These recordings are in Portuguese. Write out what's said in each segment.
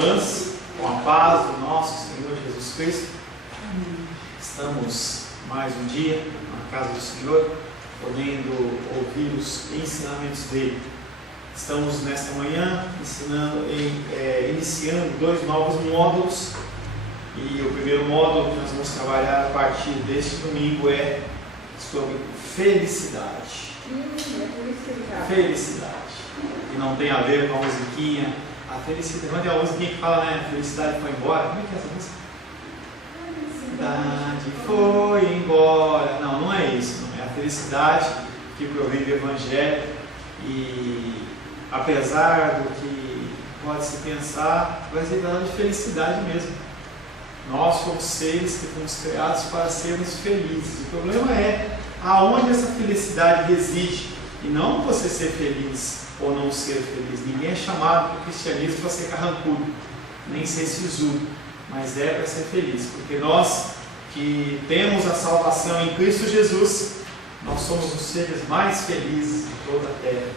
irmãs, com a paz do nosso Senhor Jesus Cristo. Estamos mais um dia na casa do Senhor, podendo ouvir os ensinamentos dele. Estamos nesta manhã iniciando 2 novos módulos, e o primeiro módulo que nós vamos trabalhar a partir deste domingo é sobre felicidade. Felicidade. E não tem a ver com a musiquinha. A felicidade. Mas tem uma musiquinha que fala, né? A felicidade foi embora. Como é que é essa música? Felicidade foi embora. Não, não é isso. Não é a felicidade que provém do Evangelho. E apesar do que pode se pensar, vai ser falando de felicidade mesmo. Nós somos seres que fomos criados para sermos felizes. O problema é aonde essa felicidade reside, e não você ser feliz ou não ser feliz. Ninguém é chamado para o cristianismo para ser carrancudo, nem ser sisudo, mas é para ser feliz, porque nós que temos a salvação em Cristo Jesus, nós somos os seres mais felizes de toda a terra,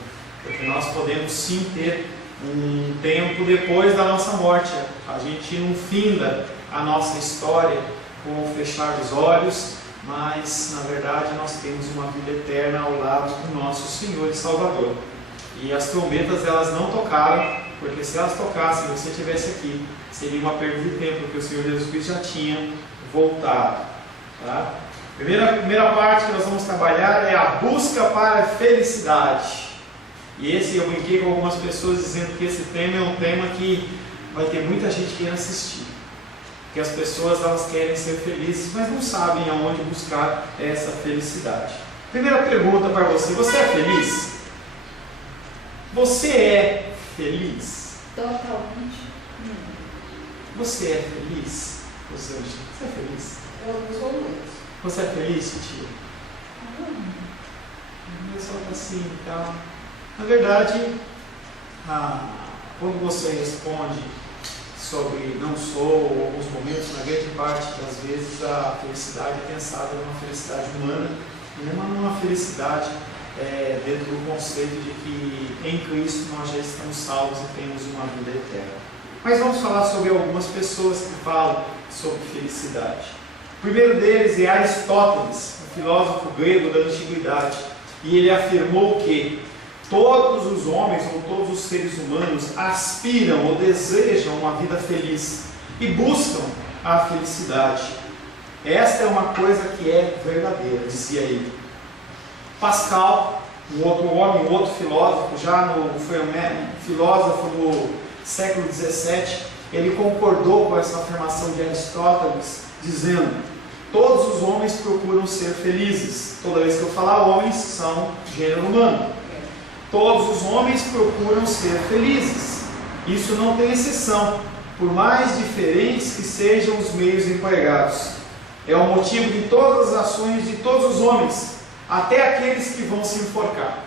porque nós podemos sim ter um tempo depois da nossa morte. A gente não finda a nossa história com o fechar dos olhos, mas na verdade nós temos uma vida eterna ao lado do nosso Senhor e Salvador. E as trombetas, elas não tocaram, porque se elas tocassem e você estivesse aqui, seria uma perda de tempo, porque o Senhor Jesus Cristo já tinha voltado. Tá? Primeira parte que nós vamos trabalhar é a busca para a felicidade. E esse eu brinquei com algumas pessoas dizendo que esse tema é um tema que vai ter muita gente querendo assistir. Porque as pessoas, elas querem ser felizes, mas não sabem aonde buscar essa felicidade. Primeira pergunta para você: você é feliz? Você é feliz? Totalmente. Você é feliz? Você é feliz? Eu sou muito. Você é feliz, tia? Eu só assim e tal. Na verdade, quando você responde sobre não sou, alguns momentos, na grande parte das vezes, a felicidade é pensada numa felicidade humana, e não numa felicidade dentro do conceito de que em Cristo nós já estamos salvos e temos uma vida eterna. Mas vamos falar sobre algumas pessoas que falam sobre felicidade. O primeiro deles é Aristóteles, um filósofo grego da antiguidade, e ele afirmou que todos os homens ou todos os seres humanos aspiram ou desejam uma vida feliz e buscam a felicidade. Esta é uma coisa que é verdadeira, dizia ele. Pascal, um outro homem, um outro filósofo, foi um filósofo do século XVII, ele concordou com essa afirmação de Aristóteles, dizendo: todos os homens procuram ser felizes. Toda vez que eu falar homens, são gênero humano. Todos os homens procuram ser felizes. Isso não tem exceção, por mais diferentes que sejam os meios empregados. É o motivo de todas as ações de todos os homens, até aqueles que vão se enforcar.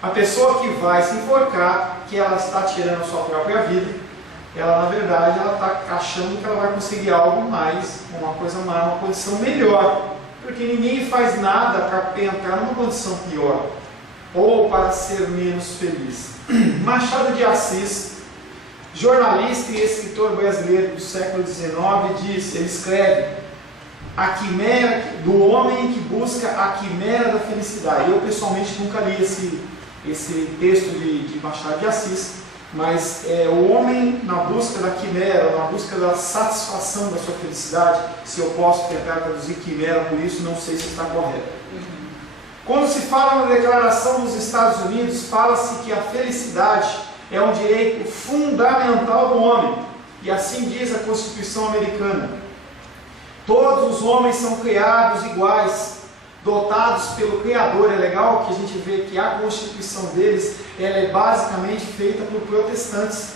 A pessoa que vai se enforcar, que ela está tirando a sua própria vida, ela na verdade está achando que ela vai conseguir algo mais, uma coisa mais, uma condição melhor, porque ninguém faz nada para entrar numa condição pior ou para ser menos feliz. Machado de Assis, jornalista e escritor brasileiro do século XIX, ele escreve: a quimera do homem que busca a quimera da felicidade. Eu pessoalmente nunca li esse texto de Machado de Assis, mas o homem na busca da quimera, na busca da satisfação da sua felicidade. Se eu posso tentar traduzir quimera por isso, não sei se está correto. Quando se fala na Declaração dos Estados Unidos, fala-se que a felicidade é um direito fundamental do homem, e assim diz a Constituição americana. Todos os homens são criados iguais, dotados pelo Criador. É legal que a gente vê que a Constituição deles, ela é basicamente feita por protestantes,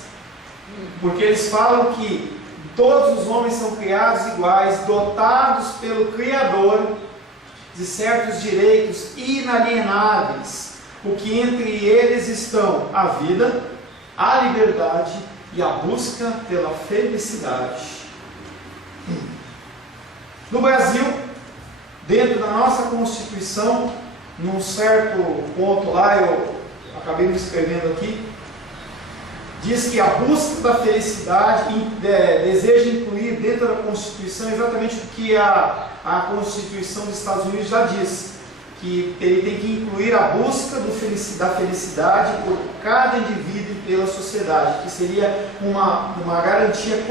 porque eles falam que todos os homens são criados iguais, dotados pelo Criador de certos direitos inalienáveis, o que entre eles estão a vida, a liberdade e a busca pela felicidade. No Brasil, dentro da nossa Constituição, num certo ponto lá, eu acabei me escrevendo aqui, diz que a busca da felicidade deseja incluir dentro da Constituição exatamente o que a Constituição dos Estados Unidos já diz, que ele tem que incluir a busca da felicidade por cada indivíduo e pela sociedade, que seria uma garantia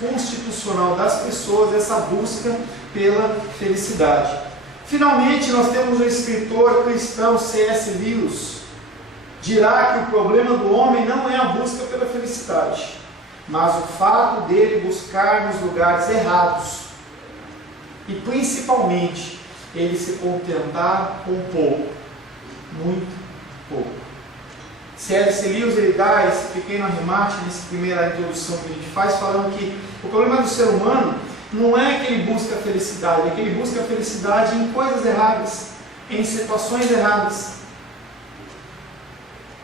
constitucional das pessoas, essa busca pela felicidade. Finalmente, nós temos o escritor cristão C.S. Lewis, dirá que o problema do homem não é a busca pela felicidade, mas o fato dele buscar nos lugares errados, e principalmente ele se contentar com pouco, muito pouco. C.S. Lewis, ele dá esse pequeno arremate nessa primeira introdução que a gente faz, falando que o problema do ser humano não é que ele busca a felicidade, é que ele busca a felicidade em coisas erradas, em situações erradas.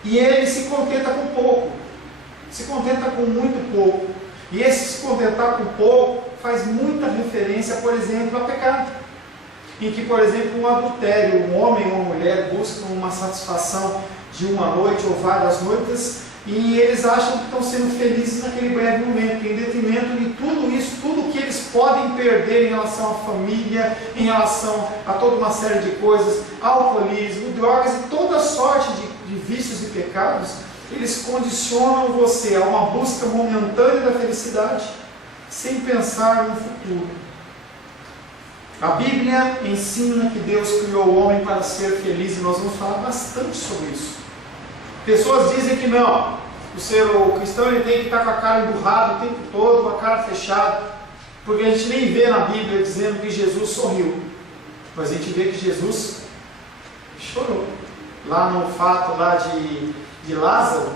E ele se contenta com pouco, se contenta com muito pouco. E esse se contentar com pouco faz muita referência, por exemplo, ao pecado. Em que, por exemplo, um adultério, um homem ou uma mulher buscam uma satisfação de uma noite ou várias noites, e eles acham que estão sendo felizes naquele breve momento, em detrimento de tudo isso, tudo que eles podem perder em relação à família, em relação a toda uma série de coisas, alcoolismo, drogas e toda sorte de vícios e pecados, eles condicionam você a uma busca momentânea da felicidade, sem pensar no futuro. A Bíblia ensina que Deus criou o homem para ser feliz, e nós vamos falar bastante sobre isso. Pessoas dizem que não, o cristão ele tem que estar com a cara emburrada o tempo todo, com a cara fechada, porque a gente nem vê na Bíblia dizendo que Jesus sorriu, mas a gente vê que Jesus chorou. Lá no fato lá de Lázaro,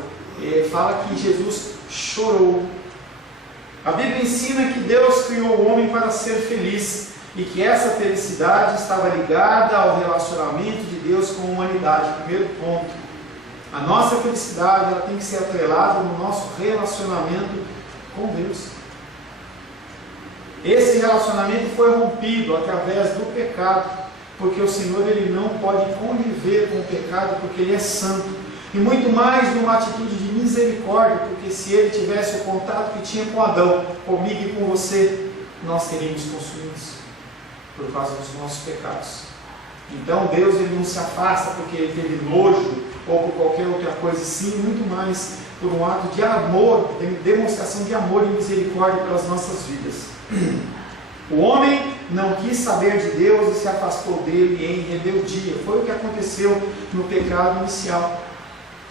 fala que Jesus chorou. A Bíblia ensina que Deus criou o homem para ser feliz, e que essa felicidade estava ligada ao relacionamento de Deus com a humanidade. Primeiro ponto, a nossa felicidade ela tem que ser atrelada no nosso relacionamento com Deus. Esse relacionamento foi rompido através do pecado, porque o Senhor ele não pode conviver com o pecado, porque Ele é santo, e muito mais numa atitude de misericórdia, porque se Ele tivesse o contato que tinha com Adão, comigo e com você, nós teríamos consumidos por causa dos nossos pecados. Então Deus ele não se afasta porque Ele teve nojo ou por qualquer outra coisa, sim, muito mais por um ato de amor, de demonstração de amor e misericórdia pelas nossas vidas. O homem não quis saber de Deus e se afastou dele em rebeldia. Foi o que aconteceu no pecado inicial.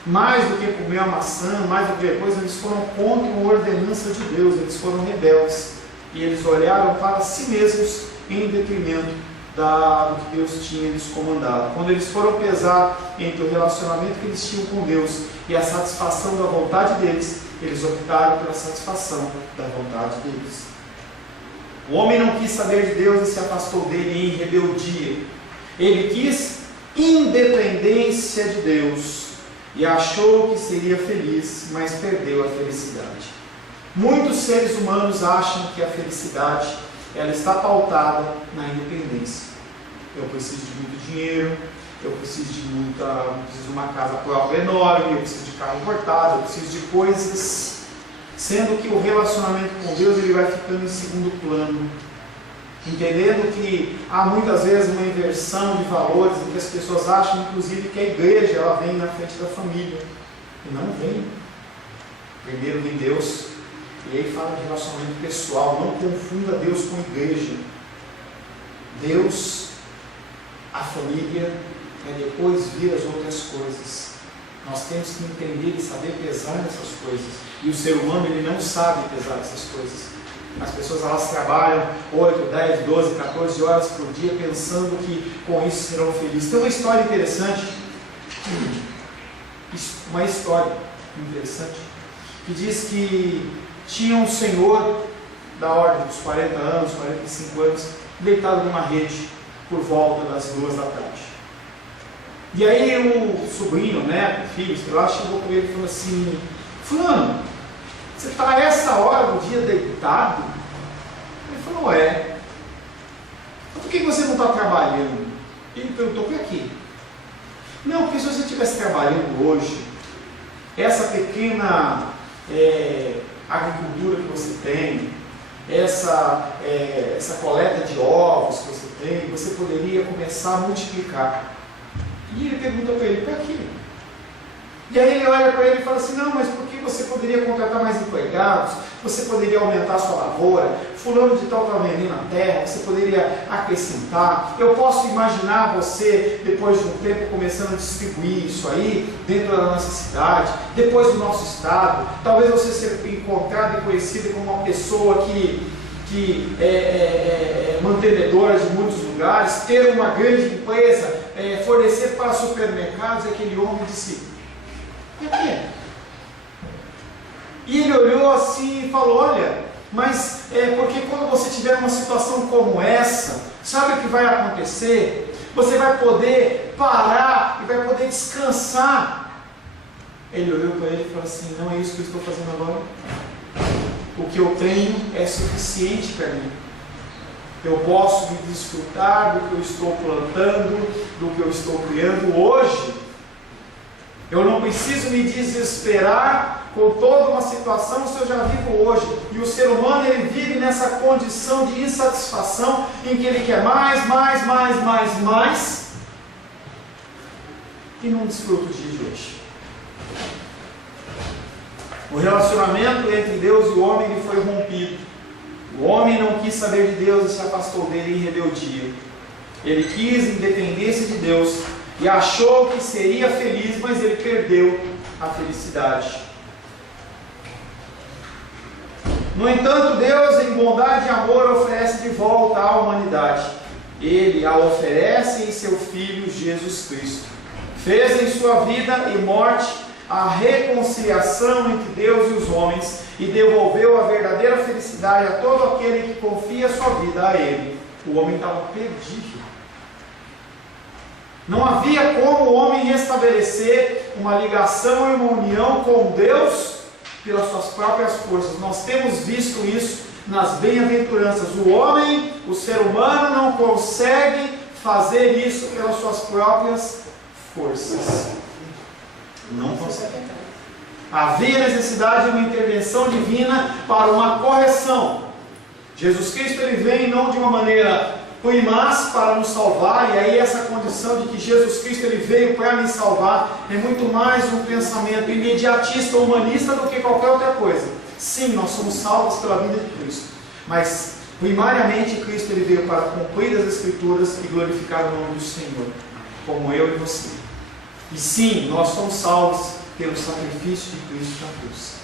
Mais do que comer a maçã, mais do que depois, eles foram contra a ordenança de Deus, eles foram rebeldes. E eles olharam para si mesmos em detrimento do que Deus tinha lhes comandado. Quando eles foram pesar entre o relacionamento que eles tinham com Deus e a satisfação da vontade deles, eles optaram pela satisfação da vontade deles. O homem não quis saber de Deus e se afastou dele em rebeldia. Ele quis independência de Deus e achou que seria feliz, mas perdeu a felicidade. Muitos seres humanos acham que a felicidade ela está pautada na independência. Eu preciso de muito dinheiro, eu preciso de uma casa própria enorme, eu preciso de carro importado, eu preciso de coisas, sendo que o relacionamento com Deus ele vai ficando em segundo plano, entendendo que há muitas vezes uma inversão de valores, em que as pessoas acham inclusive que a igreja ela vem na frente da família, e não vem. Primeiro vem Deus. E aí fala de relacionamento pessoal. Não confunda Deus com igreja. Deus, a família, depois vir as outras coisas. Nós temos que entender e saber pesar essas coisas. E o ser humano ele não sabe pesar essas coisas. As pessoas elas trabalham 8, 10, 12, 14 horas por dia pensando que com isso serão felizes. Tem uma história interessante, que diz que tinha um senhor da ordem dos 40 anos, 45 anos, deitado numa rede por volta das 2 da tarde. E aí o sobrinho, neto, filho, sei lá, chegou para ele e falou assim: Fulano, você está a essa hora do dia deitado? Ele falou: é. Por que você não está trabalhando? Ele perguntou: por quê? Não, porque se você estivesse trabalhando hoje, essa pequena agricultura que você tem, essa coleta de ovos que você tem, você poderia começar a multiplicar. E ele pergunta para ele, para quê? E aí ele olha para ele e fala assim, não, mas por que você poderia contratar mais empregados? Você poderia aumentar a sua lavoura? Fulano de tal está vendendo a terra, você poderia acrescentar. Eu posso imaginar você, depois de um tempo, começando a distribuir isso aí, dentro da nossa cidade, depois do nosso estado. Talvez você seja encontrado e conhecido como uma pessoa que é mantenedora de muitos lugares, ter uma grande empresa, fornecer para supermercados. E aquele homem disse, por quê? E ele olhou assim e falou, olha, mas porque quando você tiver uma situação como essa, sabe o que vai acontecer? Você vai poder parar e vai poder descansar. Ele olhou para ele e falou assim, não é isso que eu estou fazendo agora. O que eu tenho é suficiente para mim. Eu posso me desfrutar do que eu estou plantando, do que eu estou criando hoje. Eu não preciso me desesperar com toda uma situação se eu já vivo hoje. E o ser humano, ele vive nessa condição de insatisfação, em que ele quer mais, e não desfruta o dia de hoje. O relacionamento entre Deus e o homem, ele foi rompido. O homem não quis saber de Deus e se afastou dele em rebeldia. Ele quis independência de Deus e achou que seria feliz, mas ele perdeu a felicidade. No entanto, Deus, em bondade e amor, oferece de volta à humanidade. Ele a oferece em seu Filho Jesus Cristo. Fez em sua vida e morte a reconciliação entre Deus e os homens e devolveu a verdadeira felicidade a todo aquele que confia sua vida a Ele. O homem estava perdido. Não havia como o homem restabelecer uma ligação e uma união com Deus pelas suas próprias forças. Nós temos visto isso nas bem-aventuranças. O homem, o ser humano, não consegue fazer isso pelas suas próprias forças. Não consegue. Havia necessidade de uma intervenção divina para uma correção. Jesus Cristo, ele vem não de uma maneira primaz para nos salvar, e aí essa condição de que Jesus Cristo, ele veio para me salvar, é muito mais um pensamento imediatista, humanista, do que qualquer outra coisa. Sim, nós somos salvos pela vida de Cristo, mas primariamente Cristo, ele veio para cumprir as Escrituras e glorificar o nome do Senhor, como eu e você. E sim, nós somos salvos pelo sacrifício de Cristo na cruz.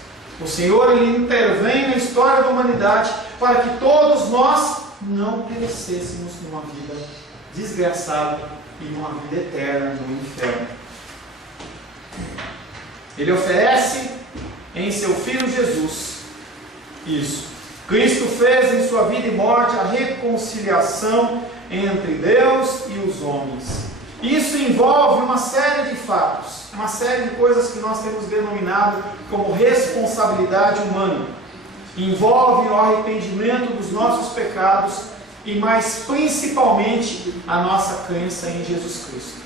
O Senhor, ele intervém na história da humanidade para que todos nós não perecêssemos numa vida desgraçada e numa vida eterna no inferno. Ele oferece em seu Filho Jesus isso. Cristo fez em sua vida e morte a reconciliação entre Deus e os homens. Isso envolve uma série de fatos, uma série de coisas que nós temos denominado como responsabilidade humana. Envolve o arrependimento dos nossos pecados e, mais principalmente, a nossa crença em Jesus Cristo.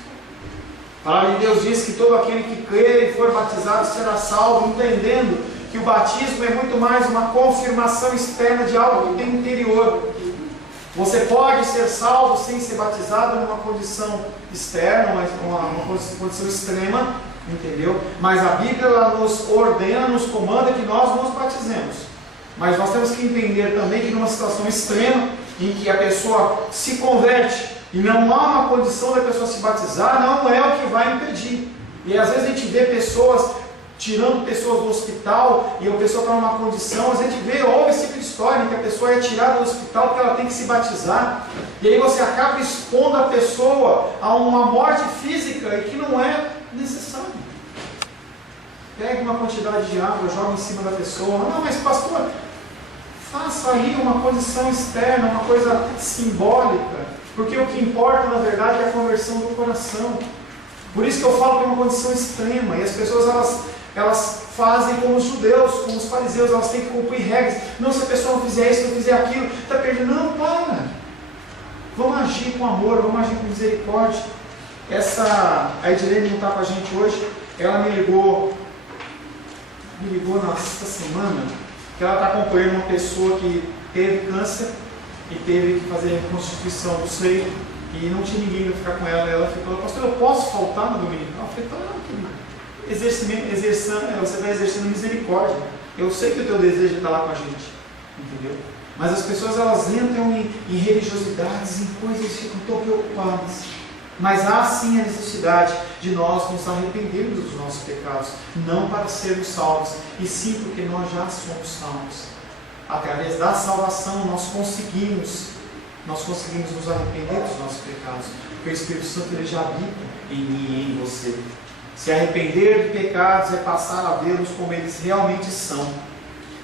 A palavra de Deus diz que todo aquele que crer e for batizado será salvo, entendendo que o batismo é muito mais uma confirmação externa de algo que tem interior. Você pode ser salvo sem ser batizado numa condição externa, uma condição extrema, entendeu? Mas a Bíblia, ela nos ordena, nos comanda que nós nos batizemos. Mas nós temos que entender também que numa situação extrema, em que a pessoa se converte, e não há uma condição da pessoa se batizar, não é o que vai impedir. E às vezes a gente vê pessoas tirando pessoas do hospital, e a pessoa está numa condição, a gente ouve esse tipo de história, em que a pessoa é tirada do hospital porque ela tem que se batizar, e aí você acaba expondo a pessoa a uma morte física, e que não é necessário. Pegue uma quantidade de água, joga em cima da pessoa. Não, mas pastor, faça ali uma condição externa, uma coisa simbólica, porque o que importa na verdade é a conversão do coração. Por isso que eu falo que é uma condição extrema, e as pessoas elas fazem como os judeus, como os fariseus, elas têm que cumprir regras. Não, se a pessoa não fizer isso, não fizer aquilo, está perdido. Não, para. Vamos agir com amor, vamos agir com misericórdia. A Edilene não está com a gente hoje, ela me ligou me ligou nesta semana que ela está acompanhando uma pessoa que teve câncer e teve que fazer a reconstituição do seio e não tinha ninguém para ficar com ela. Ela falou: pastor, eu posso faltar no dominical? Eu falei: não, querido. Você está exercendo misericórdia. Eu sei que o teu desejo está lá com a gente, entendeu? Mas as pessoas, elas entram em religiosidades, em coisas que ficam tão preocupadas. Mas há sim a necessidade de nós nos arrependermos dos nossos pecados, não para sermos salvos, e sim porque nós já somos salvos. Através da salvação nós conseguimos nos arrepender dos nossos pecados, porque o Espírito Santo ele já habita em mim e em você. Se arrepender de pecados é passar a vê-los como eles realmente são.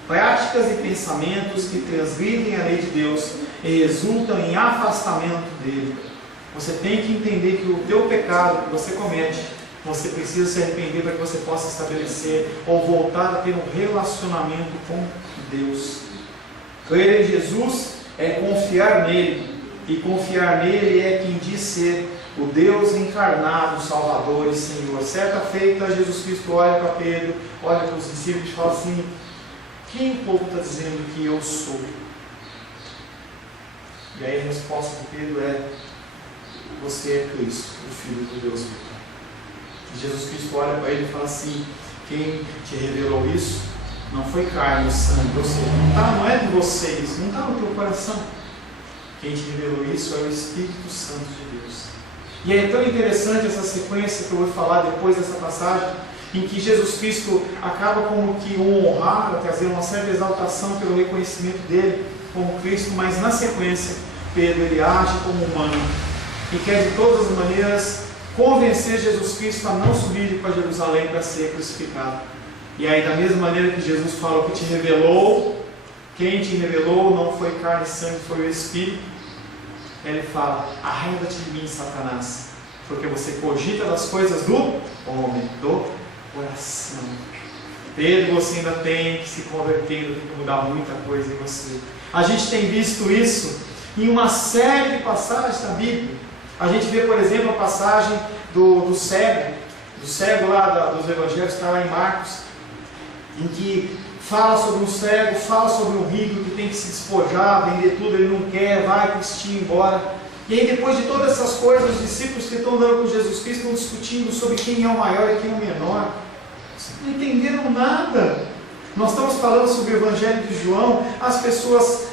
Práticas e pensamentos que transgridem a lei de Deus e resultam em afastamento dele. Você tem que entender que o teu pecado que você comete, você precisa se arrepender para que você possa estabelecer ou voltar a ter um relacionamento com Deus. Crer em Jesus é confiar nele, e confiar nele é quem diz ser o Deus encarnado, Salvador e Senhor. Certa feita, Jesus Cristo olha para Pedro, olha para os discípulos e fala assim: quem o povo está dizendo que eu sou? E aí a resposta de Pedro é: você é Cristo, o Filho do Deus vivo. E Jesus Cristo olha para ele e fala assim: quem te revelou isso não foi carne e sangue, ou seja, não é de vocês, não está no teu coração. Quem te revelou isso é o Espírito Santo de Deus. E é tão interessante essa sequência que eu vou falar depois dessa passagem, em que Jesus Cristo acaba como que o honrar, trazer uma certa exaltação pelo reconhecimento dele como Cristo, mas na sequência Pedro ele age como humano e quer de todas as maneiras convencer Jesus Cristo a não subir para Jerusalém para ser crucificado. E aí, da mesma maneira que Jesus fala que te revelou, quem te revelou não foi carne e sangue, foi o Espírito, ele fala: arreda-te de mim, Satanás, porque você cogita das coisas do homem, do coração. Pedro, você ainda tem que se converter, ainda tem que mudar muita coisa em você. A gente tem visto isso em uma série de passagens da Bíblia. A gente vê, por exemplo, a passagem do cego lá dos evangelhos, está lá em Marcos, em que fala sobre um cego, fala sobre um rico que tem que se despojar, vender tudo, ele não quer, vai Cristinho embora. E aí, depois de todas essas coisas, os discípulos que estão andando com Jesus Cristo estão discutindo sobre quem é o maior e quem é o menor. Vocês não entenderam nada. Nós estamos falando sobre o Evangelho de João. As pessoas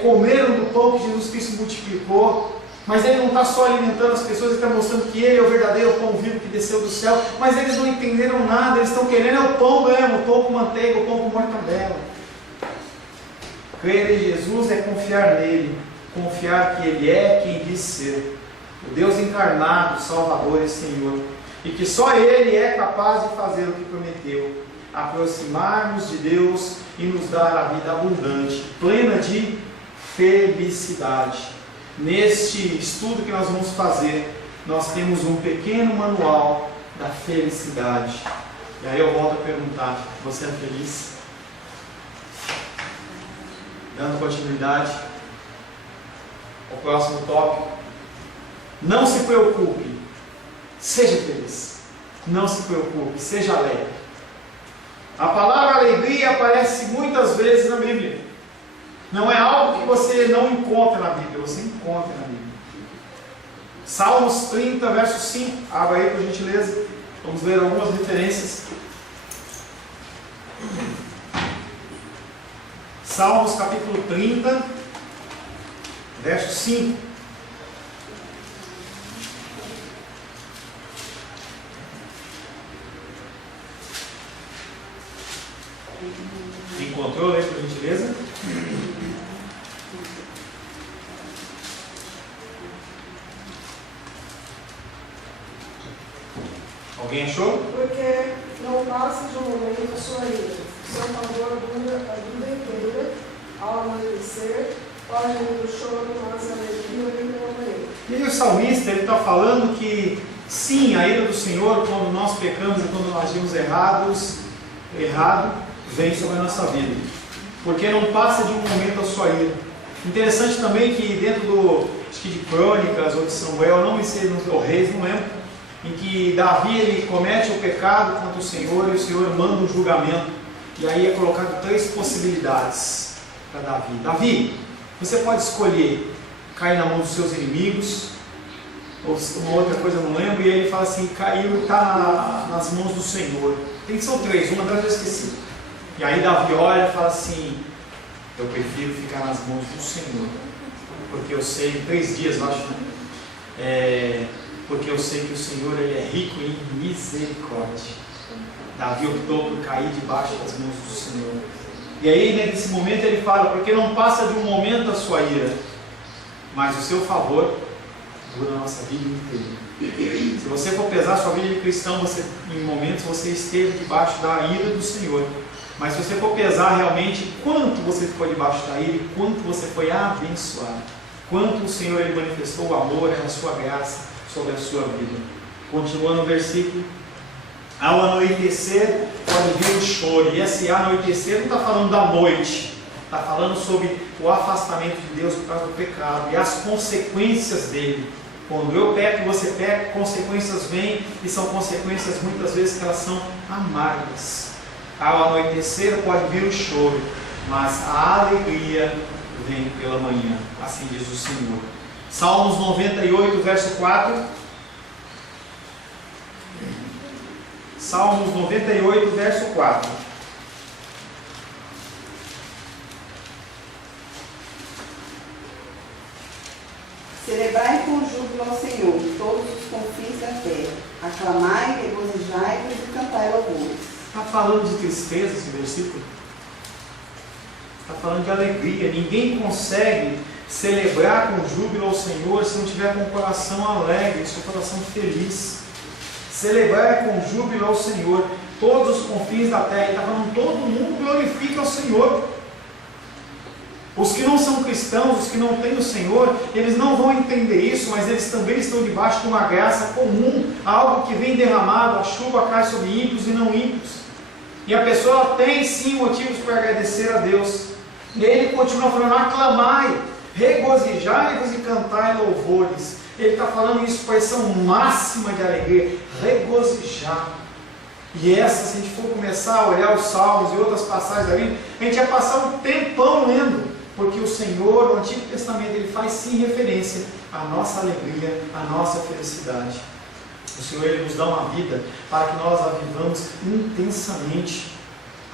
comeram do pão que Jesus Cristo multiplicou, mas ele não está só alimentando as pessoas, ele está mostrando que ele é o verdadeiro pão vivo que desceu do céu. Mas eles não entenderam nada, eles estão querendo o pão mesmo, o pão com manteiga, o pão com mortadela. Crer em Jesus é confiar nele, confiar que ele é quem diz ser, o Deus encarnado, Salvador e Senhor, e que só ele é capaz de fazer o que prometeu, aproximar-nos de Deus e nos dar a vida abundante, plena de felicidade. Neste estudo que nós vamos fazer, nós temos um pequeno manual da felicidade. E aí eu volto a perguntar: você é feliz? Dando continuidade ao próximo tópico. Não se preocupe, seja feliz. Não se preocupe, seja alegre. A palavra alegria aparece muitas vezes na Bíblia. Não é algo que você não encontra na Bíblia, você encontra na Bíblia. Salmos 30, verso 5. Abra aí, por gentileza. Vamos ler algumas referências. Salmos capítulo 30, verso 5. Encontrou aí, por gentileza? Alguém achou? Porque não passa de um momento a sua ira. Seu favor dura a vida inteira. Ao amanhecer, pode ir do choro, mas a alegria vem pela manhã. E aí o salmista está falando que sim, a ira do Senhor, quando nós pecamos e quando nós agimos errado, vem sobre a nossa vida. Porque não passa de um momento a sua ira. Interessante também que dentro de Crônicas ou de Samuel, não me sei, ou Reis, não lembro, em que Davi ele comete o pecado contra o Senhor e o Senhor manda um julgamento. E aí é colocado 3 possibilidades para Davi. Davi, você pode escolher cair na mão dos seus inimigos, ou uma outra coisa, eu não lembro, e ele fala assim, caiu, está nas mãos do Senhor. São 3, uma delas eu esqueci. E aí Davi olha e fala assim, eu prefiro ficar nas mãos do Senhor, porque eu sei, 3 dias eu acho, né? Porque eu sei que o Senhor ele é rico em misericórdia. Davi optou por cair debaixo das mãos do Senhor. E aí nesse momento ele fala, porque não passa de um momento a sua ira, mas o seu favor dura a nossa vida inteira. Se você for pesar sua vida de cristão, em momentos você esteve debaixo da ira do Senhor. Mas se você for pesar realmente quanto você ficou debaixo da ira e quanto você foi abençoado, quanto o Senhor ele manifestou o amor e a sua graça sobre a sua vida. Continuando o versículo, ao anoitecer pode vir o choro. E esse anoitecer não está falando da noite, está falando sobre o afastamento de Deus por causa do pecado e as consequências dele. Quando eu peco e você peca, consequências vêm, e são consequências muitas vezes que elas são amargas. Ao anoitecer pode vir o choro, mas a alegria vem pela manhã, assim diz o Senhor. Salmos 98, verso 4. Salmos 98, verso 4. Celebrai com júbilo ao Senhor todos os confins da terra. Aclamai, regozijai-vos e cantai louvores. Está falando de tristeza esse versículo? Está falando de alegria. Ninguém consegue celebrar com júbilo ao Senhor se não tiver com o coração alegre, seu coração feliz. Celebrar com júbilo ao Senhor todos os confins da terra. Ele está falando, todo mundo glorifica ao Senhor. Os que não são cristãos, os que não têm o Senhor, eles não vão entender isso, mas eles também estão debaixo de uma graça comum, algo que vem derramado, a chuva cai sobre ímpios e não ímpios. E a pessoa tem sim motivos para agradecer a Deus. E ele continua falando, aclamai, regozijai-vos e cantai louvores. Ele está falando isso, expressão máxima de alegria, regozijar. E essa, se a gente for começar a olhar os salmos e outras passagens da Bíblia, a gente vai passar um tempão lendo, porque o Senhor, no Antigo Testamento, ele faz sim referência à nossa alegria, à nossa felicidade. O Senhor ele nos dá uma vida para que nós a vivamos intensamente,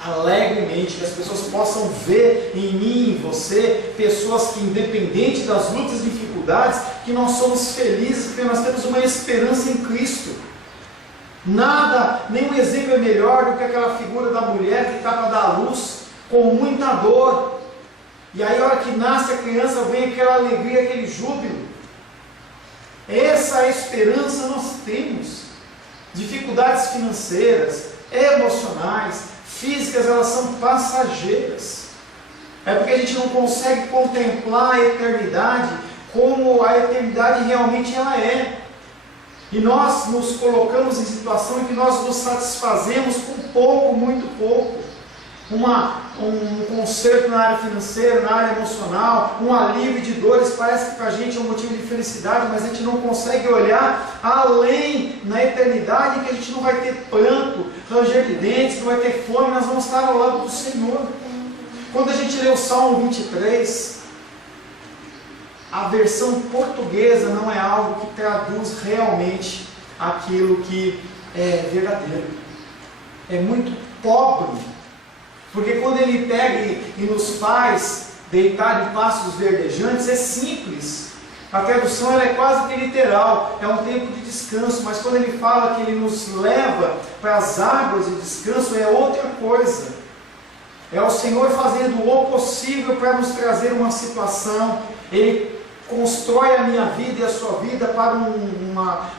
alegremente, que as pessoas possam ver em mim, em você, pessoas que, independente das lutas e dificuldades, que nós somos felizes, porque nós temos uma esperança em Cristo. Nada, nenhum exemplo é melhor do que aquela figura da mulher que está para dar à luz, com muita dor. E aí, a hora que nasce a criança, vem aquela alegria, aquele júbilo. Essa esperança nós temos. Dificuldades financeiras, emocionais, físicas, elas são passageiras. É porque a gente não consegue contemplar a eternidade como a eternidade realmente ela é. E nós nos colocamos em situação em que nós nos satisfazemos com pouco, muito pouco. Um conserto na área financeira, na área emocional, um alívio de dores, parece que para a gente é um motivo de felicidade, mas a gente não consegue olhar além na eternidade, que a gente não vai ter pranto, ranger de dentes, não vai ter fome, nós vamos estar ao lado do Senhor. Quando a gente lê o Salmo 23, a versão portuguesa não é algo que traduz realmente aquilo que é verdadeiro. É muito pobre. Porque quando ele pega e nos faz deitar em pastos verdejantes, é simples. A tradução ela é quase que literal, é um tempo de descanso, mas quando ele fala que ele nos leva para as águas de descanso, é outra coisa. É o Senhor fazendo o possível para nos trazer uma situação. Ele constrói a minha vida e a sua vida para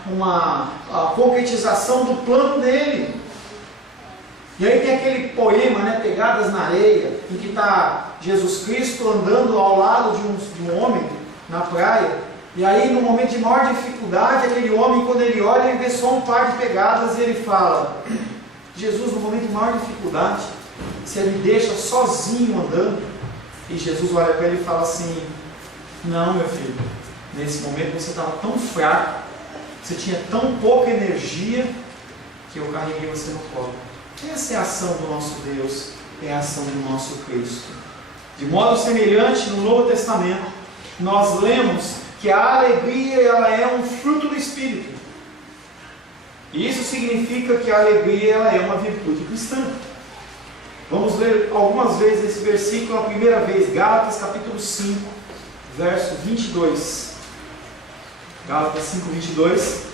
uma concretização do plano dele. E aí tem aquele poema, né, Pegadas na Areia, em que está Jesus Cristo andando ao lado de um homem na praia. E aí, no momento de maior dificuldade, aquele homem, quando ele olha, ele vê só um par de pegadas e ele fala: Jesus, no momento de maior dificuldade, se ele deixa sozinho andando, e Jesus olha para ele e fala assim: não, meu filho, nesse momento você estava tão fraco, você tinha tão pouca energia, que eu carreguei você no colo. Essa é a ação do nosso Deus. é a ação do nosso Cristo. De modo semelhante, no Novo Testamento, nós lemos que a alegria ela é um fruto do Espírito. E isso significa que a alegria ela é uma virtude cristã. Vamos ler algumas vezes esse versículo. A primeira vez, Gálatas capítulo 5, verso 22. Gálatas 5, 22.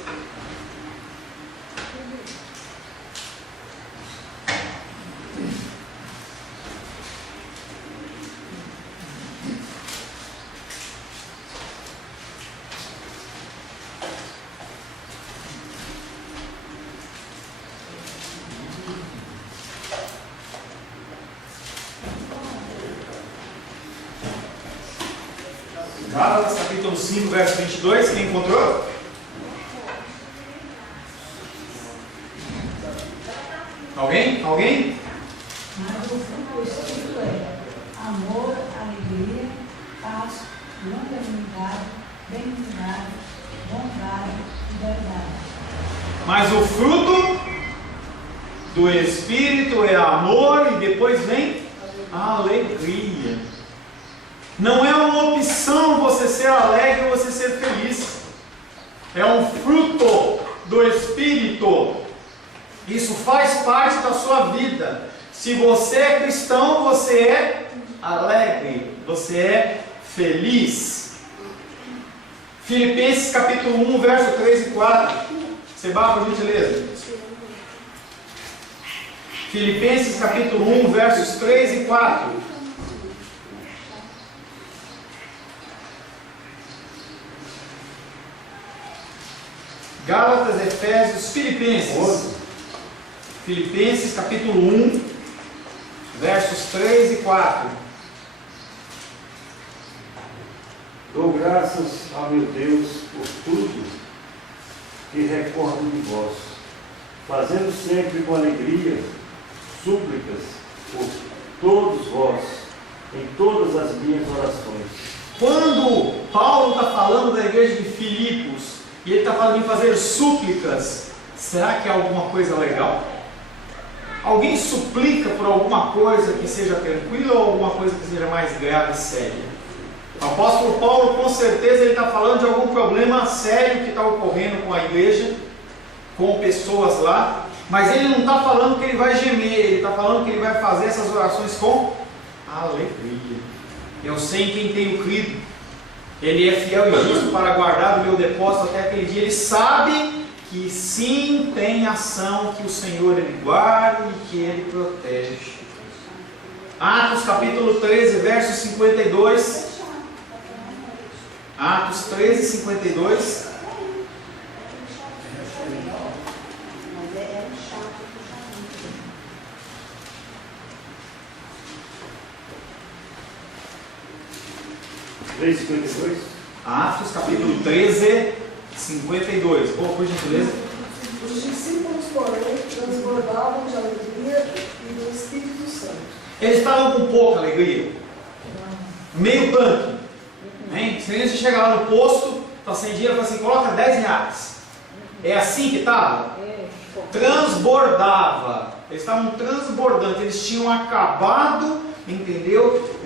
Gálatas capítulo 5, verso 22, quem encontrou? Alguém? Alguém? Mas o fruto do Espírito é amor, alegria, paz, longanimidade, benignidade, bondade e verdade. Mas o fruto do Espírito é amor e depois vem a alegria. Não é uma opção você ser alegre ou você ser feliz. É um fruto do Espírito. Isso faz parte da sua vida. Se você é cristão, você é alegre, você é feliz. Filipenses capítulo 1, verso 3 e 4. Seba, por gentileza. Filipenses capítulo 1, versos 3 e 4. Gálatas, Efésios, Filipenses. Filipenses capítulo 1, versos 3 e 4. Dou graças ao meu Deus por tudo que recordo de vós, fazendo sempre com alegria súplicas por todos vós, em todas as minhas orações. Quando Paulo está falando da igreja de Filipos, e ele está falando em fazer súplicas, será que é alguma coisa legal? Alguém suplica por alguma coisa que seja tranquila ou alguma coisa que seja mais grave e séria? O apóstolo Paulo, com certeza, ele está falando de algum problema sério que está ocorrendo com a igreja, com pessoas lá, mas ele não está falando que ele vai gemer, ele está falando que ele vai fazer essas orações com alegria. Eu sei em quem tenho crido. Ele é fiel e justo para guardar o meu depósito até aquele dia. Ele sabe que sim, tem ação que o Senhor ele guarda e que ele protege. Atos capítulo 13, verso 52. Atos 13, 52. Mas é chato. 3,52. Atos capítulo 13, 52. Por gentileza. Os discípulos, porém, transbordavam de alegria e do Espírito Santo. Eles estavam com pouca alegria. Meio tanque. Hein? Se você chega lá no posto, está sem dinheiro, fala assim, coloca 10 reais. É assim que estava? Transbordava. Eles estavam transbordando. Eles tinham acabado, entendeu?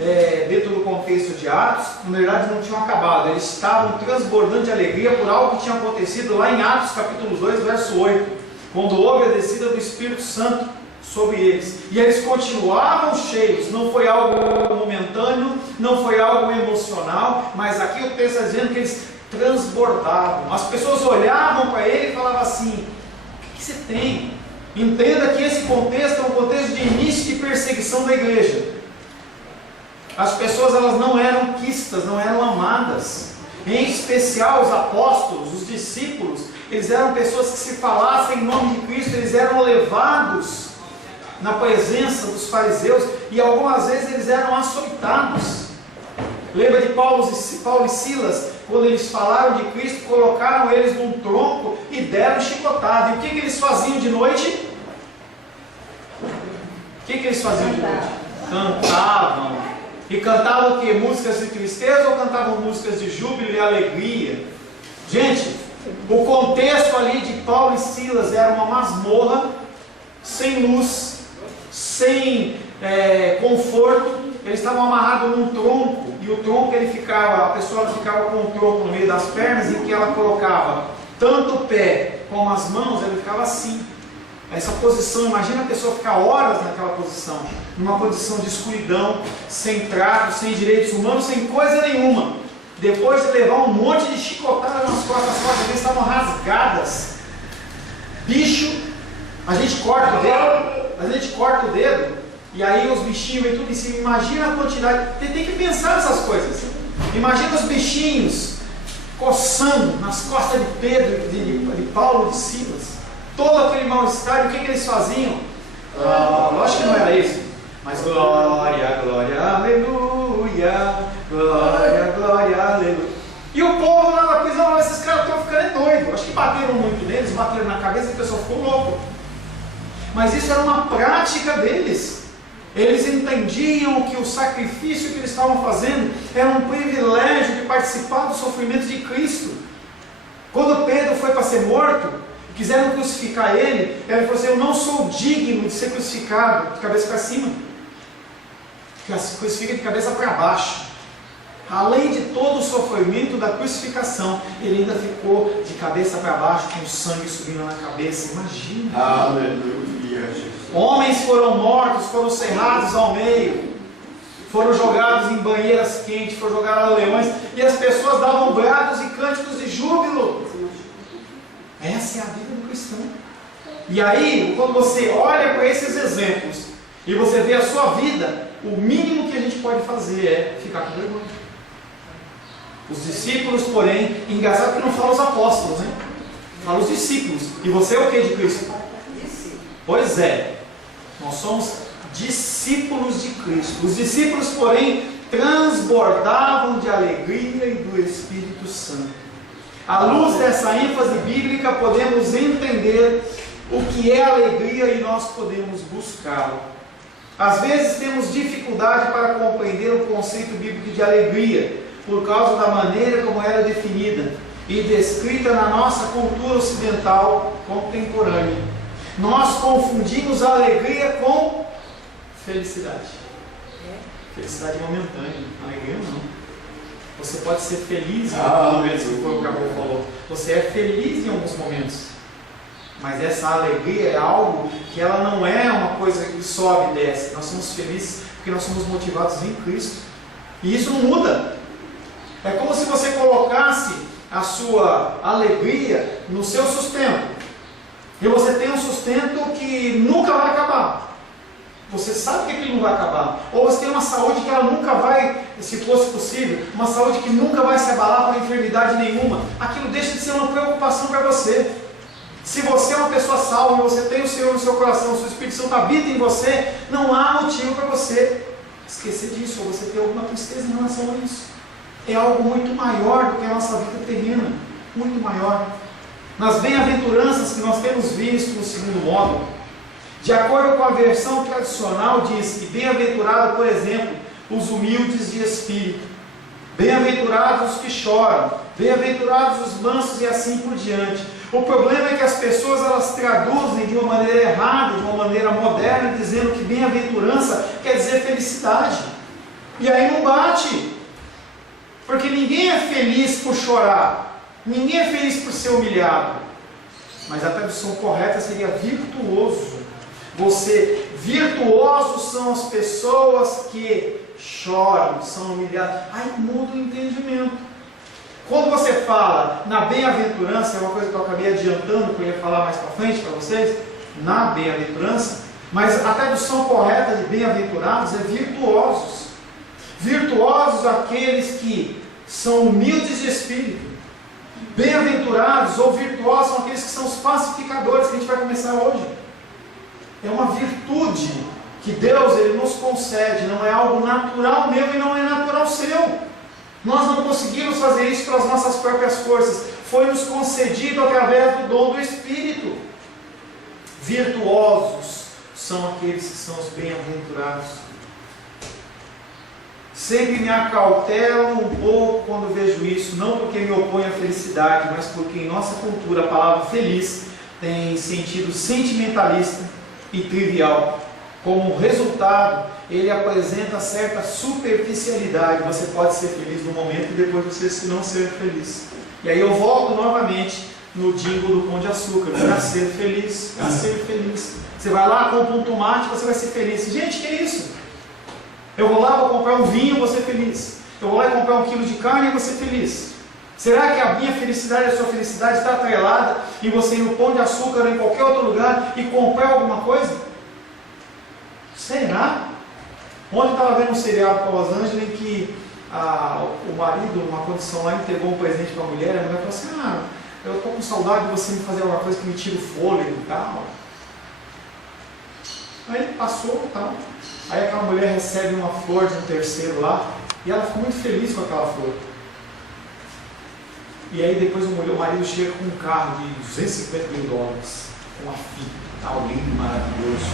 Dentro do contexto de Atos, na verdade não tinham acabado. Eles estavam transbordando de alegria por algo que tinha acontecido lá em Atos capítulo 2, verso 8. Quando houve a descida do Espírito Santo sobre eles. E eles continuavam cheios. Não foi algo momentâneo, não foi algo emocional, mas aqui o texto está dizendo que eles transbordavam. As pessoas olhavam para ele e falavam assim, o que você tem? Entenda que esse contexto é um contexto de início de perseguição da igreja. As pessoas elas não eram quistas, não eram amadas. Em especial os apóstolos, os discípulos, eles eram pessoas que se falassem em nome de Cristo, eles eram levados na presença dos fariseus e algumas vezes eles eram açoitados. Lembra de Paulo e Silas, quando eles falaram de Cristo, colocaram eles num tronco e deram chicotada. E o que eles faziam de noite? O que eles faziam de noite? Cantavam. E cantavam o quê? Músicas de tristeza ou cantavam músicas de júbilo e alegria? Gente, o contexto ali de Paulo e Silas era uma masmorra, sem luz, sem conforto. Eles estavam amarrados num tronco, e o tronco a pessoa ficava com o tronco no meio das pernas, em que ela colocava tanto o pé como as mãos, ele ficava assim. Essa posição, imagina a pessoa ficar horas naquela posição, numa posição de escuridão, sem trato, sem direitos humanos, sem coisa nenhuma. Depois de levar um monte de chicotada nas costas, as costas deles estavam rasgadas. Bicho, a gente corta o dedo, e aí os bichinhos vêm tudo em cima. Imagina a quantidade, tem que pensar nessas coisas. Imagina os bichinhos coçando nas costas de Pedro, de Paulo, de Silas. Todo aquele mal-estar, e o que eles faziam? Lógico que não era isso, mas glória, glória, aleluia, glória, glória, aleluia. E o povo lá na prisão, esses caras estão ficando doidos. Acho que bateram muito neles, bateram na cabeça e a pessoa ficou louco. Mas isso era uma prática deles. Eles entendiam que o sacrifício que eles estavam fazendo era um privilégio de participar do sofrimento de Cristo. Quando Pedro foi para ser morto, quiseram crucificar ele falou assim: eu não sou digno de ser crucificado de cabeça para cima. Crucifica de cabeça para baixo. Além de todo o sofrimento da crucificação, ele ainda ficou de cabeça para baixo, com o sangue subindo na cabeça. Imagina. Aleluia, Jesus. Homens foram mortos, foram cerrados ao meio, foram jogados em banheiras quentes, foram jogados a leões, e as pessoas davam brados e cânticos de júbilo. Essa é a vida do cristão. E aí, quando você olha para esses exemplos e você vê a sua vida, o mínimo que a gente pode fazer é ficar com vergonha. Os discípulos, porém, engraçado que não fala os apóstolos, né? Fala os discípulos. E você é o que de Cristo? Pois é, nós somos discípulos de Cristo. Os discípulos, porém, transbordavam de alegria e do Espírito Santo. À luz dessa ênfase bíblica, podemos entender o que é alegria e nós podemos buscá-lo. Às vezes temos dificuldade para compreender o conceito bíblico de alegria, por causa da maneira como ela é definida e descrita na nossa cultura ocidental contemporânea. Nós confundimos a alegria com felicidade. Felicidade momentânea, alegria não. Você pode ser feliz em alguns momentos, que foi o que a Gabriel falou. Você é feliz em alguns momentos. Mas essa alegria é algo que ela não é uma coisa que sobe e desce. Nós somos felizes porque nós somos motivados em Cristo. E isso não muda. É como se você colocasse a sua alegria no seu sustento. E você tem um sustento que nunca vai acabar. Você sabe que aquilo não vai acabar. Ou você tem uma saúde que ela nunca vai, se fosse possível, uma saúde que nunca vai se abalar por enfermidade nenhuma. Aquilo deixa de ser uma preocupação para você. Se você é uma pessoa salva, você tem o Senhor no seu coração, o seu Espírito Santo habita em você, não há motivo para você esquecer disso, ou você ter alguma tristeza em relação a isso. É algo muito maior do que a nossa vida terrena. Muito maior. Nas bem-aventuranças que nós temos visto no segundo módulo, de acordo com a versão tradicional, diz que bem-aventurado, por exemplo, os humildes de espírito, bem-aventurados os que choram, bem-aventurados os mansos e assim por diante. O problema é que as pessoas elas traduzem de uma maneira errada, de uma maneira moderna, dizendo que bem-aventurança quer dizer felicidade. E aí não bate. Porque ninguém é feliz por chorar, ninguém é feliz por ser humilhado. Mas a tradução correta seria virtuoso. Virtuosos são as pessoas que choram, são humilhadas. Aí muda o entendimento. Quando você fala na bem-aventurança, é uma coisa que eu acabei adiantando, que eu ia falar mais para frente para vocês, na bem-aventurança, mas a tradução correta de bem-aventurados é virtuosos. Virtuosos aqueles que são humildes de espírito. Bem-aventurados ou virtuosos são aqueles que são os pacificadores, que a gente vai começar hoje. É uma virtude que Deus ele nos concede, não é algo natural meu e não é natural seu. Nós não conseguimos fazer isso pelas nossas próprias forças, foi nos concedido através do dom do Espírito. Virtuosos são aqueles que são os bem-aventurados. Sempre me acautelo um pouco quando vejo isso, não porque me opõe à felicidade, mas porque em nossa cultura a palavra feliz tem sentido sentimentalista e trivial. como resultado, ele apresenta certa superficialidade. Você pode ser feliz no momento e depois você não ser feliz. E aí eu volto novamente no jingle do Pão de Açúcar. Para ser feliz, para ser feliz. Você vai lá, compra um tomate, você vai ser feliz. Gente, que é isso? Eu vou lá, vou comprar um vinho, vou ser feliz. Eu vou lá e comprar 1 quilo de carne e vou ser feliz. Será que a minha felicidade, a sua felicidade está atrelada em você ir no Pão de Açúcar ou em qualquer outro lugar e comprar alguma coisa? Será? Ontem eu estava vendo um seriado com a Los Angeles em que o marido, numa condição lá, entregou um presente para a mulher falou assim, eu estou com saudade de você me fazer alguma coisa que me tire o fôlego e tal. Aí passou e tal. Aí aquela mulher recebe uma flor de um terceiro lá e ela ficou muito feliz com aquela flor. E aí depois o marido chega com um carro de $250 mil, com uma fita, tal, lindo, maravilhoso.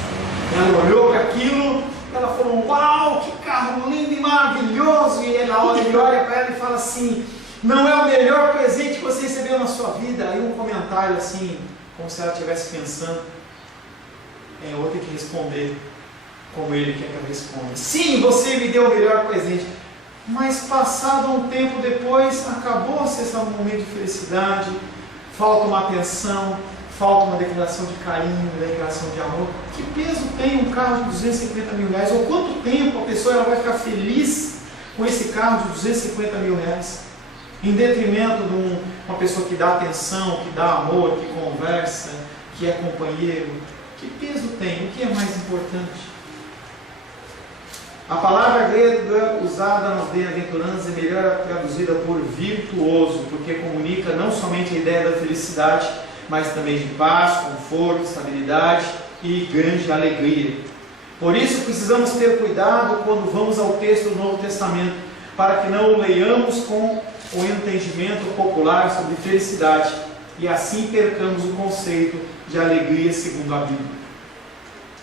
Ela olhou para aquilo, ela falou, uau, que carro lindo e maravilhoso. E ele olha para ela e fala assim, não é o melhor presente que você recebeu na sua vida? Aí um comentário assim, como se ela estivesse pensando, eu vou ter que responder como ele quer que eu responda. Sim, você me deu o melhor presente. Mas passado um tempo depois, acabou-se esse momento de felicidade, falta uma atenção, falta uma declaração de carinho, uma declaração de amor. Que peso tem um carro de $250 mil? Ou quanto tempo a pessoa ela vai ficar feliz com esse carro de $250 mil? Em detrimento de uma pessoa que dá atenção, que dá amor, que conversa, que é companheiro. Que peso tem? O que é mais importante? A palavra grega usada nas bem-aventuranças é melhor traduzida por virtuoso, porque comunica não somente a ideia da felicidade, mas também de paz, conforto, estabilidade e grande alegria. Por isso precisamos ter cuidado quando vamos ao texto do Novo Testamento, para que não o leiamos com o entendimento popular sobre felicidade e assim percamos o conceito de alegria segundo a Bíblia.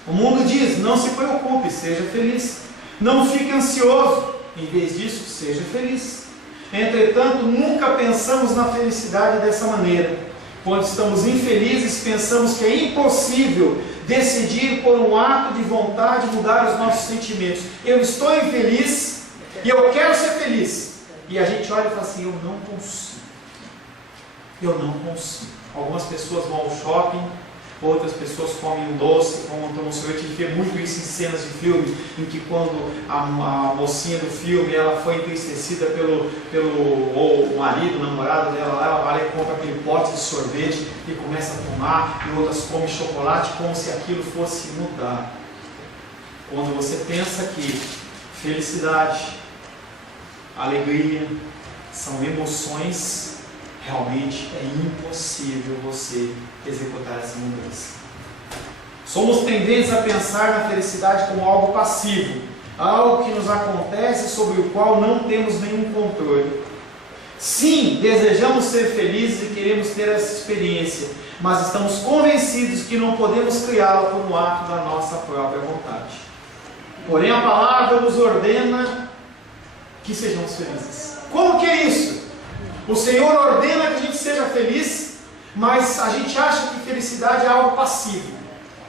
O mundo diz, não se preocupe, seja feliz. Não fique ansioso, em vez disso, seja feliz. Entretanto, nunca pensamos na felicidade dessa maneira. Quando estamos infelizes, pensamos que é impossível decidir por um ato de vontade mudar os nossos sentimentos. Eu estou infeliz e eu quero ser feliz. E a gente olha e fala assim, eu não consigo. Eu não consigo. Algumas pessoas vão ao shopping, outras pessoas comem um doce, como tomam um sorvete. A gente vê muito isso em cenas de filme, em que quando a mocinha do filme ela foi entristecida ou o marido, o namorado dela, ela vai lá e compra aquele pote de sorvete e começa a tomar, e outras comem chocolate como se aquilo fosse mudar. Quando você pensa que felicidade, alegria são emoções, realmente é impossível você executar essa mudança. Somos tendentes a pensar na felicidade como algo passivo, algo que nos acontece sobre o qual não temos nenhum controle. Sim, desejamos ser felizes e queremos ter essa experiência, mas estamos convencidos que não podemos criá-la por um ato da nossa própria vontade. Porém, a palavra nos ordena que sejamos felizes. Como que é isso? O Senhor ordena que a gente seja feliz, mas a gente acha que felicidade é algo passivo.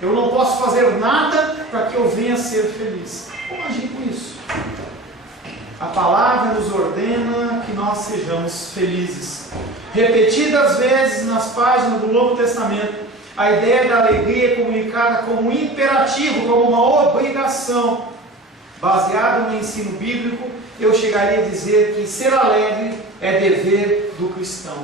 Eu não posso fazer nada para que eu venha ser feliz. Como agir com isso? A palavra nos ordena que nós sejamos felizes. Repetidas vezes nas páginas do Novo Testamento, a ideia da alegria é comunicada como um imperativo, como uma obrigação. Baseado no ensino bíblico, eu chegaria a dizer que ser alegre é dever do cristão.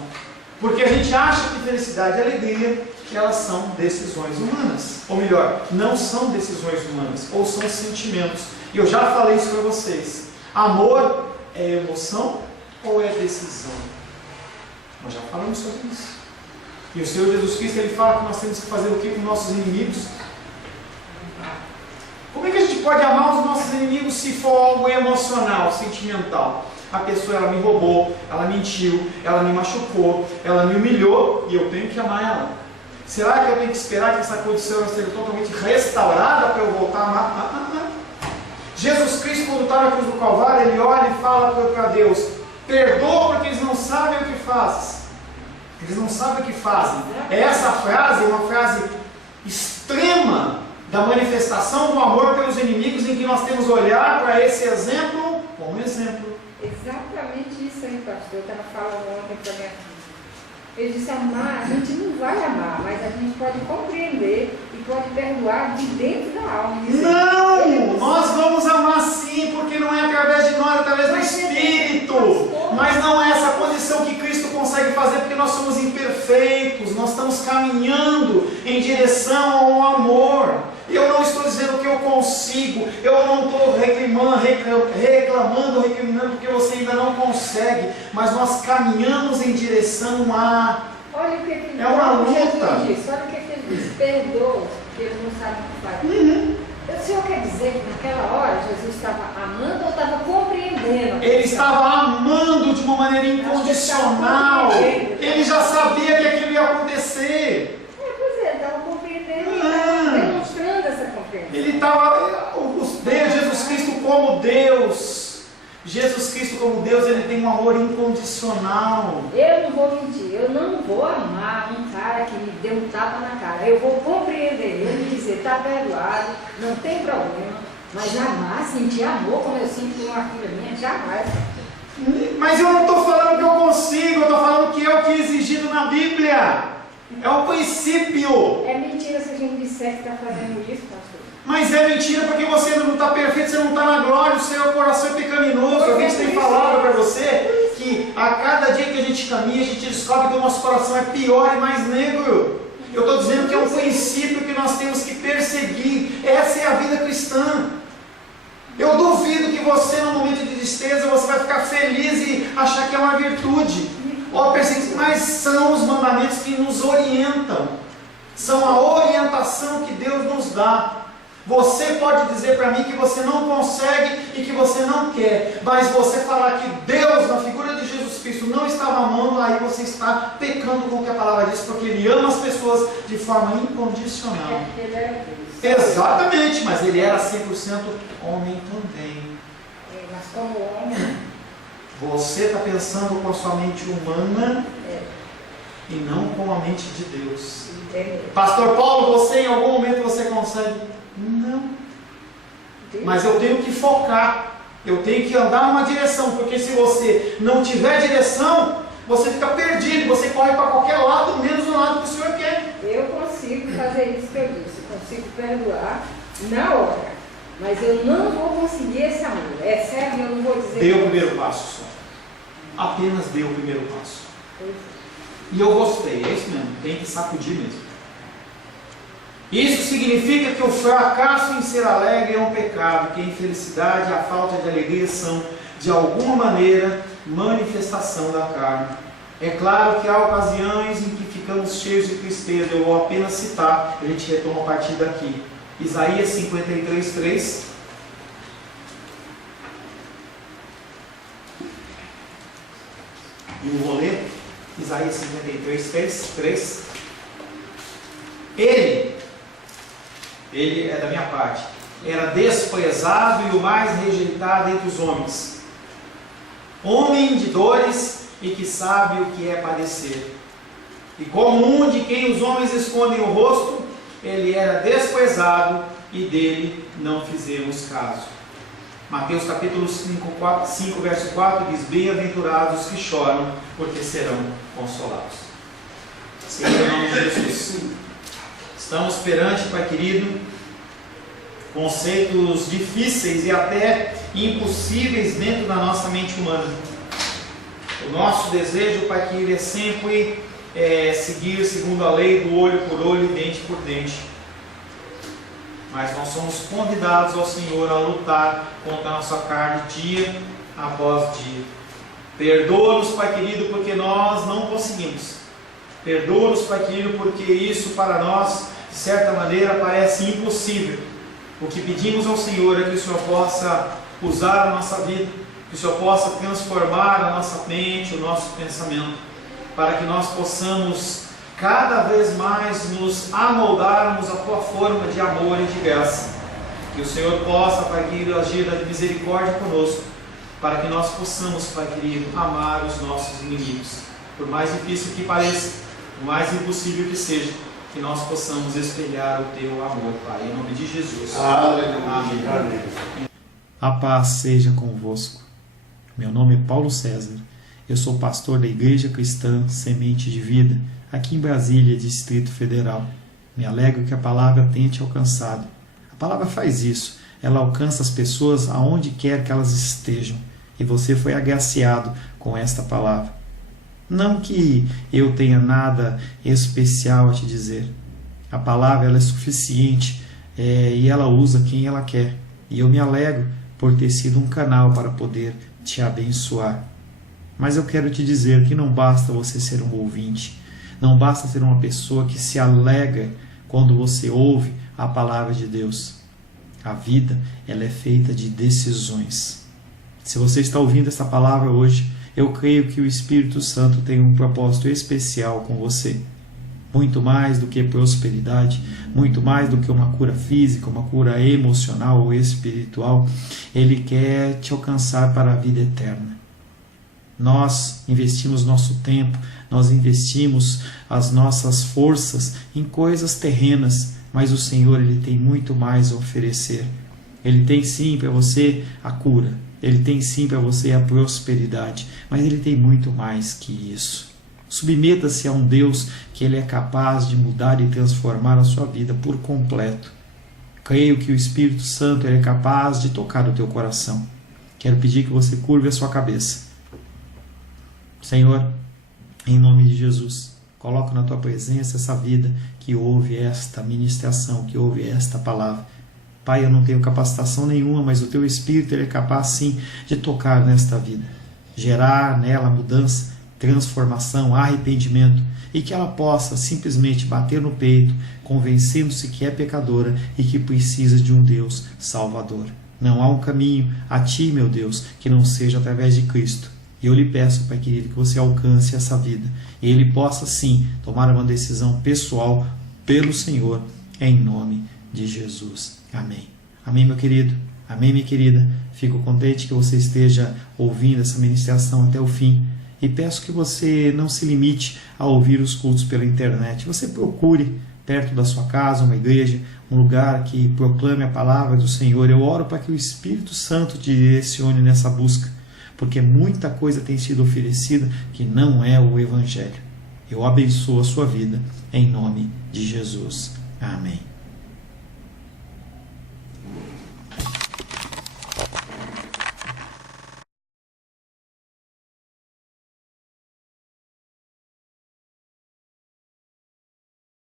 Porque a gente acha que felicidade e alegria, elas são decisões humanas. Ou melhor, não são decisões humanas, ou são sentimentos. E eu já falei isso para vocês. Amor é emoção ou é decisão? Nós já falamos sobre isso. E o Senhor Jesus Cristo, Ele fala que nós temos que fazer o que com nossos inimigos? Como é que a gente pode amar os nossos inimigos se for algo emocional, sentimental? A pessoa, ela me roubou, ela mentiu, ela me machucou, ela me humilhou e eu tenho que amar ela. Será que eu tenho que esperar que essa condição esteja totalmente restaurada para eu voltar a amar? Jesus Cristo, quando está na cruz do Calvário, Ele olha e fala para Deus, perdoa porque eles não sabem o que fazem. Eles não sabem o que fazem. Essa frase é uma frase extrema da manifestação do amor pelos inimigos, em que nós temos que olhar para esse exemplo como exemplo. Exatamente isso aí, pastor. Eu estava falando ontem para minha filha. Ele disse: amar, a gente não vai amar, mas a gente pode compreender e pode perdoar de dentro da alma. Não! Nós vamos amar sim, porque não é através de nós, é através do Espírito. Mas não é essa condição que Cristo consegue fazer, porque nós somos imperfeitos, nós estamos caminhando em direção ao amor. Eu não estou dizendo que eu consigo, eu não estou reclamando, recriminando, porque você ainda não consegue, mas nós caminhamos em direção a... Olha o que ele é uma luta. Olha o que ele diz: perdoa, porque eles não sabem o que fazem. O Senhor quer dizer que naquela hora Jesus estava amando ou estava compreendendo? Ele estava amando de uma maneira incondicional. Ele já sabia que aquilo ia acontecer. Pois é, ele estava compreendendo e estava demonstrando essa compreensão. Ele estava, Jesus Cristo como Deus. Jesus Cristo como Deus, ele tem um amor incondicional. Eu não vou mentir, eu não vou amar um cara que me deu um tapa na cara. Eu vou compreender ele e dizer: está perdoado, não tem problema. Mas jamais sentir amor como eu sinto por uma filha minha, jamais. Mas eu não estou falando que eu consigo, eu estou falando que é o que é exigido na Bíblia. É o princípio. É mentira se a gente disser que está fazendo isso, pastor. Mas é mentira, porque você não está perfeito, você não está na glória, o seu coração é pecaminoso. A gente tem falado para você que a cada dia que a gente caminha, a gente descobre que o nosso coração é pior e mais negro. Eu estou dizendo que é um princípio que nós temos que perseguir. Essa é a vida cristã. Eu duvido que você, no momento de tristeza, você vai ficar feliz e achar que é uma virtude. Mas são os mandamentos que nos orientam. São a orientação que Deus nos dá. Você pode dizer para mim que você não consegue e que você não quer, mas você falar que Deus, na figura de Jesus Cristo, não estava amando, aí você está pecando com o que a palavra diz, porque Ele ama as pessoas de forma incondicional. Ele era Deus. Exatamente, mas Ele era 100% homem também. Mas como homem... Você está pensando com a sua mente humana e não com a mente de Deus. Pastor Paulo, você em algum momento você consegue? Não. Mas eu tenho que focar. Eu tenho que andar numa direção. Porque se você não tiver direção, você fica perdido. Você corre para qualquer lado, menos o lado que o Senhor quer. Eu consigo fazer isso que eu disse. Eu consigo perdoar na hora. Mas eu não vou conseguir esse amor. É sério, eu não vou dizer... Dê o primeiro passo só. Apenas dê o primeiro passo. E eu gostei, é isso mesmo. Tem que sacudir mesmo. Isso significa que o fracasso em ser alegre é um pecado, que a infelicidade e a falta de alegria são, de alguma maneira, manifestação da carne. É claro que há ocasiões em que ficamos cheios de tristeza. Eu vou apenas citar, a gente retoma a partir daqui. Isaías 53:3. E eu vou ler Isaías 53:3. Ele é da minha parte, era desprezado e o mais rejeitado entre os homens, homem de dores e que sabe o que é padecer. E como um de quem os homens escondem o rosto, ele era desprezado e dele não fizemos caso. Mateus capítulo 5, verso 4 diz: bem-aventurados que choram, porque serão consolados. Senhor, em nome de Jesus, estamos perante, Pai querido, conceitos difíceis e até impossíveis dentro da nossa mente humana. O nosso desejo, Pai querido, é sempre seguir segundo a lei do olho por olho e dente por dente. Mas nós somos convidados ao Senhor a lutar contra a nossa carne dia após dia. Perdoa-nos, Pai querido, porque nós não conseguimos. Perdoa-nos, Pai querido, porque isso para nós, de certa maneira, parece impossível. O que pedimos ao Senhor é que o Senhor possa usar a nossa vida, que o Senhor possa transformar a nossa mente, o nosso pensamento, para que nós possamos cada vez mais nos amoldarmos à Tua forma de amor e de graça. Que o Senhor possa, Pai querido, agir de misericórdia conosco, para que nós possamos, Pai querido, amar os nossos inimigos. Por mais difícil que pareça, por mais impossível que seja, que nós possamos espelhar o Teu amor, Pai, em nome de Jesus. Aleluia. Amém. A paz seja convosco. Meu nome é Paulo César. Eu sou pastor da Igreja Cristã Semente de Vida, aqui em Brasília, Distrito Federal. Me alegro que a palavra tenha te alcançado. A palavra faz isso. Ela alcança as pessoas aonde quer que elas estejam. E você foi agraciado com esta palavra. Não que eu tenha nada especial a te dizer. A palavra ela é suficiente e ela usa quem ela quer. E eu me alegro por ter sido um canal para poder te abençoar. Mas eu quero te dizer que não basta você ser um ouvinte. Não basta ser uma pessoa que se alegra quando você ouve a palavra de Deus. A vida ela é feita de decisões. Se você está ouvindo essa palavra hoje, eu creio que o Espírito Santo tem um propósito especial com você. Muito mais do que prosperidade, muito mais do que uma cura física, uma cura emocional ou espiritual, Ele quer te alcançar para a vida eterna. Nós investimos nosso tempo, nós investimos as nossas forças em coisas terrenas, mas o Senhor Ele tem muito mais a oferecer. Ele tem sim para você a cura, Ele tem sim para você a prosperidade, mas Ele tem muito mais que isso. Submeta-se a um Deus que Ele é capaz de mudar e transformar a sua vida por completo. Creio que o Espírito Santo Ele é capaz de tocar o teu coração. Quero pedir que você curve a sua cabeça. Senhor, em nome de Jesus, coloco na tua presença essa vida que ouve esta ministração, que ouve esta palavra. Pai, eu não tenho capacitação nenhuma, mas o teu Espírito Ele é capaz sim de tocar nesta vida, gerar nela mudança, transformação, arrependimento, e que ela possa simplesmente bater no peito, convencendo-se que é pecadora e que precisa de um Deus salvador. Não há um caminho a ti, meu Deus, que não seja através de Cristo. E eu lhe peço, Pai querido, que você alcance essa vida e ele possa sim tomar uma decisão pessoal pelo Senhor, em nome de Jesus. Amém. Amém, meu querido. Amém, minha querida. Fico contente que você esteja ouvindo essa ministração até o fim. E peço que você não se limite a ouvir os cultos pela internet. Você procure perto da sua casa uma igreja, um lugar que proclame a palavra do Senhor. Eu oro para que o Espírito Santo te direcione nessa busca, porque muita coisa tem sido oferecida que não é o Evangelho. Eu abençoo a sua vida em nome de Jesus. Amém.